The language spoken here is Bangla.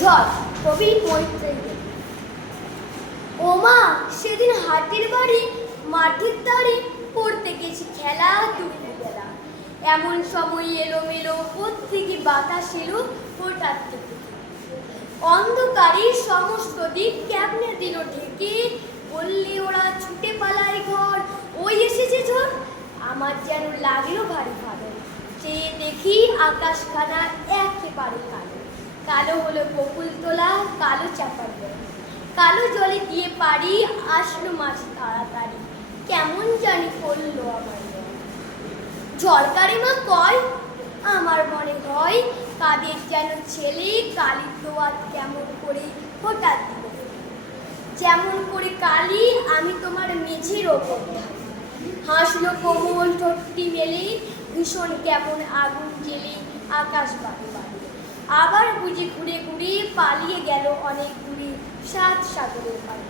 ঝড় কবি মৈত্রেয়ী ওমা, সেদিন হাটের বাড়ি মাটির তারে পড়তে গেছি খেলা দুপুরবেলা এমন সময় এলোমেলো থেকে বাতাস এলো হঠাৎ থেকে। অন্ধকারে সমস্ত দিক কেমনে দিল ঢেকে? বললে ওরা ছুটে পালায় ঘর, ওই এসেছে ঝড়। আমার যেন লাগল ভারী ভালো চেয়ে দেখি আকাশখানা কালো কালো হলো বকুল তোলা, কালো চাপার বন কালো জলে দিয়ে পারি আসলো মাছ তাড়াতাড়ি। কেমন জানি করল আমার মন। মা কয়? আমার মনে হয় কাদের যেন ছেলে কালির দোয়াত কেমন করে হঠাৎ দিল। যেমন করে কালি, আমি তোমার মেঝের ওপর হাসলো কোমল ঠোঁটটি মেলে, ভীষণ কেমন আগুন জেলে আকাশ বাড়ি বাড়ি আবার বুঝি ঘুরে ঘুরে পালিয়ে গেল অনেক দূরে সাত সাগরের পাড়ে।